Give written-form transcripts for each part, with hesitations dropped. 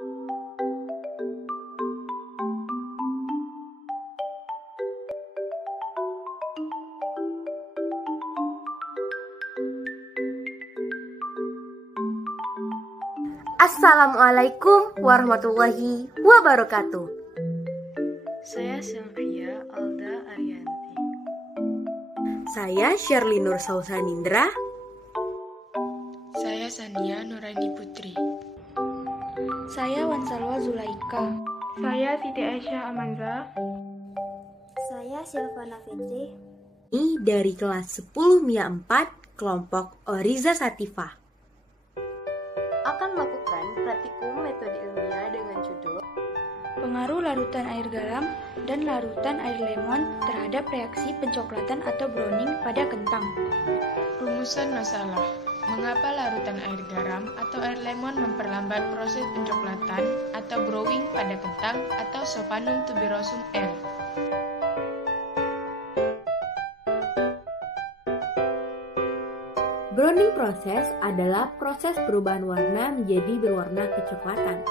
Assalamualaikum warahmatullahi wabarakatuh. Saya Sylvia Alda Arianti. Saya Shirley Nur Sausanindra. Saya Sania Nuraini Putri. Saya Wansalwa Zulaika. Saya Siti Aisyah Amanza. Saya Silvana Fitri. Ini dari kelas 10 MIA 4 kelompok Oriza Satifah. Akan melakukan praktikum metode ilmiah dengan judul Pengaruh larutan air garam dan larutan air lemon terhadap reaksi pencoklatan atau browning pada kentang. Rumusan masalah. Mengapa larutan air garam atau air lemon memperlambat proses pencoklatan atau brewing pada kentang atau Sopanum tuberosum L? Browning proses adalah proses perubahan warna menjadi berwarna kecoklatan.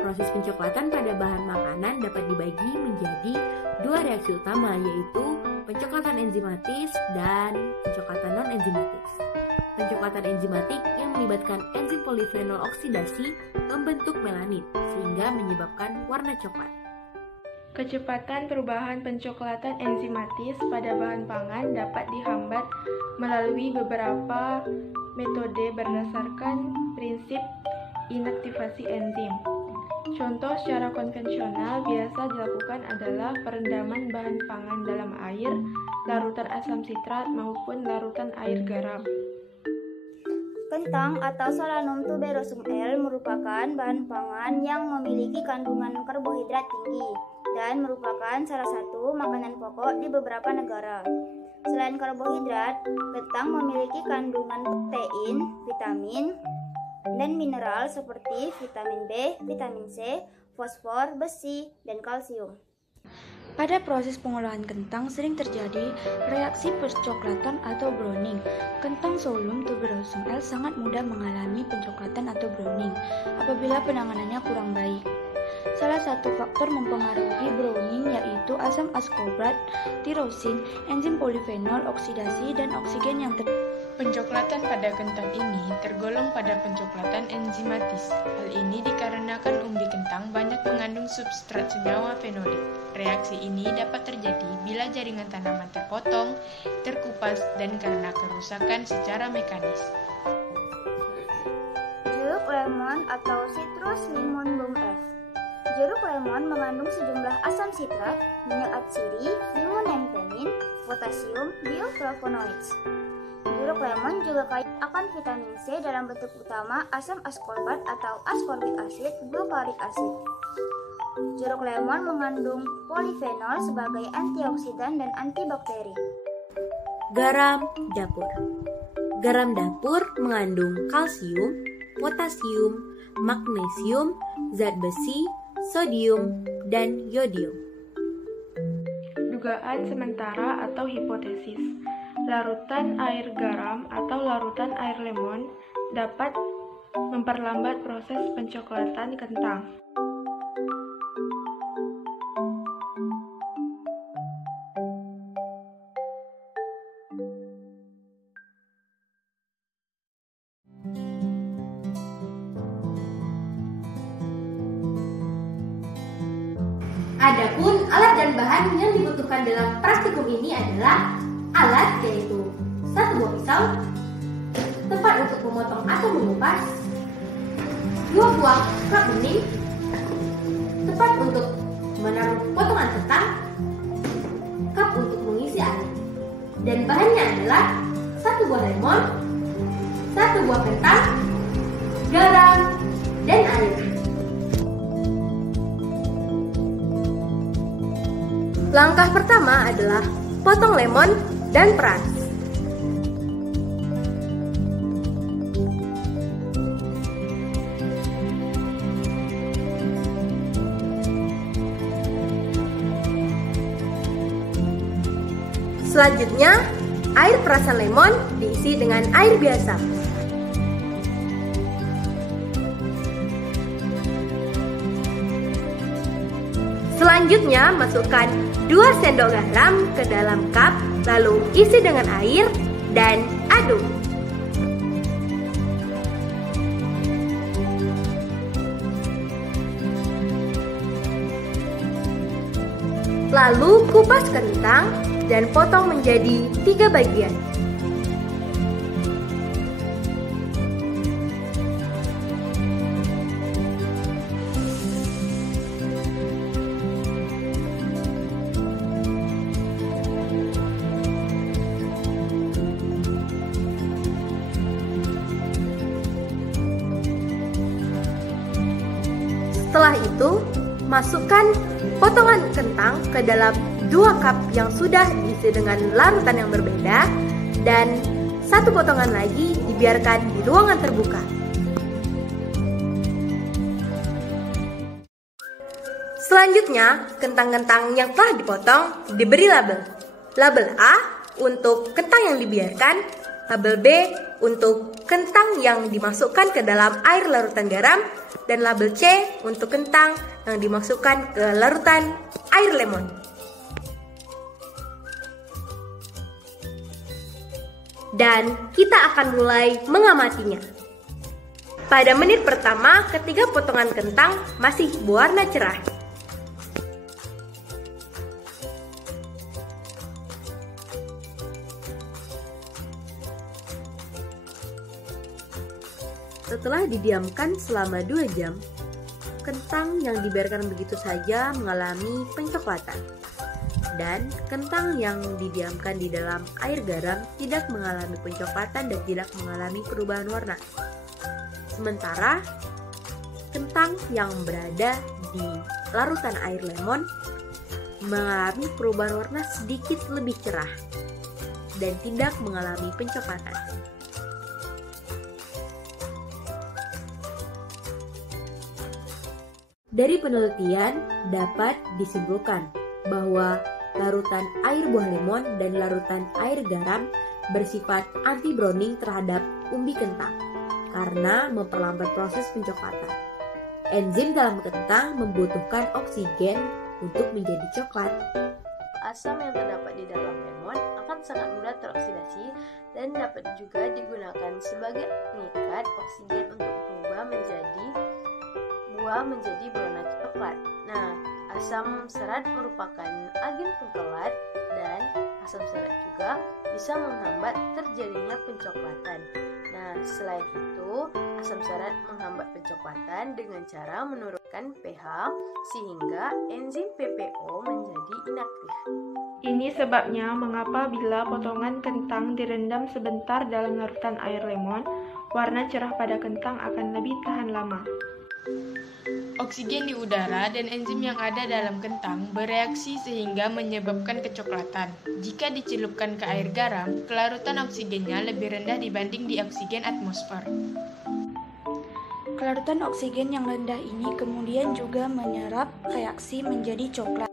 Proses pencoklatan pada bahan makanan dapat dibagi menjadi dua reaksi utama, yaitu pencoklatan enzimatis dan pencoklatan non-enzimatis. Pencoklatan enzimatik yang melibatkan enzim polifenol oksidasi membentuk melanin, sehingga menyebabkan warna coklat. Kecepatan perubahan pencoklatan enzimatis pada bahan pangan dapat dihambat melalui beberapa metode berdasarkan prinsip inaktivasi enzim. Contoh secara konvensional biasa dilakukan adalah perendaman bahan pangan dalam air, larutan asam sitrat maupun larutan air garam. Kentang atau Solanum tuberosum L merupakan bahan pangan yang memiliki kandungan karbohidrat tinggi dan merupakan salah satu makanan pokok di beberapa negara. Selain karbohidrat, kentang memiliki kandungan protein, vitamin, dan mineral seperti vitamin B, vitamin C, fosfor, besi, dan kalsium. Pada proses pengolahan kentang sering terjadi reaksi pencoklatan atau browning. Kentang Solanum tuberosum L sangat mudah mengalami pencoklatan atau browning apabila penanganannya kurang baik. Salah satu faktor mempengaruhi browning yaitu asam askorbat, tirosin, enzim polifenol oksidasi, dan oksigen yang Pencoklatan pada kentang ini tergolong pada pencoklatan enzimatis. Hal ini dikarenakan umbi kentang banyak mengandung substrat senyawa fenolik. Reaksi ini dapat terjadi bila jaringan tanaman terpotong, terkupas, dan karena kerusakan secara mekanis. Jeruk lemon atau Citrus limonbum F. Jeruk lemon mengandung sejumlah asam sitrat, minyak atsiri, limonentenin, potasium, bioflavonoids. Jeruk lemon juga kaya akan vitamin C dalam bentuk utama asam askorbat atau ascorbic acid, glucuric acid. Jeruk lemon mengandung polifenol sebagai antioksidan dan antibakteri. Garam dapur. Garam dapur mengandung kalsium, potasium, magnesium, zat besi, sodium, dan yodium. Dugaan sementara atau hipotesis. Larutan air garam atau larutan air lemon dapat memperlambat proses pencoklatan kentang. Adapun alat dan bahan yang dibutuhkan dalam praktikum ini adalah alat, yaitu satu buah pisau, tempat untuk memotong atau mengupas, 2 buah cup bening, tempat untuk menaruh potongan kentang, cup untuk mengisi air, dan bahannya adalah 1 buah lemon, 1 buah kentang, garam, dan air. Langkah pertama adalah potong lemon dan peras. Selanjutnya, air perasan lemon diisi dengan air biasa. Selanjutnya, masukkan 2 sendok garam ke dalam cup, lalu isi dengan air dan aduk. Lalu kupas kentang dan potong menjadi 3 bagian. Setelah itu, masukkan potongan kentang ke dalam 2 cup yang sudah diisi dengan larutan yang berbeda dan 1 potongan lagi dibiarkan di ruangan terbuka. Selanjutnya, kentang-kentang yang telah dipotong diberi label. Label A untuk kentang yang dibiarkan, label B untuk kentang yang dimasukkan ke dalam air larutan garam, dan label C untuk kentang yang dimasukkan ke larutan air lemon. Dan kita akan mulai mengamatinya. Pada menit pertama, ketiga potongan kentang masih berwarna cerah. Setelah didiamkan selama 2 jam, kentang yang dibiarkan begitu saja mengalami pencoklatan. Dan kentang yang didiamkan di dalam air garam tidak mengalami pencoklatan dan tidak mengalami perubahan warna. Sementara, kentang yang berada di larutan air lemon mengalami perubahan warna sedikit lebih cerah dan tidak mengalami pencoklatan. Dari penelitian dapat disimpulkan bahwa larutan air buah lemon dan larutan air garam bersifat anti-browning terhadap umbi kentang karena memperlambat proses pencoklatan. Enzim dalam kentang membutuhkan oksigen untuk menjadi coklat. Asam yang terdapat di dalam lemon akan sangat mudah teroksidasi dan dapat juga digunakan sebagai pengikat oksigen untuk berubah menjadi buah menjadi berwarna coklat. Nah, asam serat merupakan agen pengkelat dan asam serat juga bisa menghambat terjadinya pencoklatan. Nah, selain itu, asam serat menghambat pencoklatan dengan cara menurunkan pH sehingga enzim PPO menjadi inaktif. Ini sebabnya mengapa bila potongan kentang direndam sebentar dalam larutan air lemon, warna cerah pada kentang akan lebih tahan lama. Oksigen di udara dan enzim yang ada dalam kentang bereaksi sehingga menyebabkan kecoklatan. Jika dicelupkan ke air garam, kelarutan oksigennya lebih rendah dibanding di oksigen atmosfer. Kelarutan oksigen yang rendah ini kemudian juga menyerap reaksi menjadi coklat.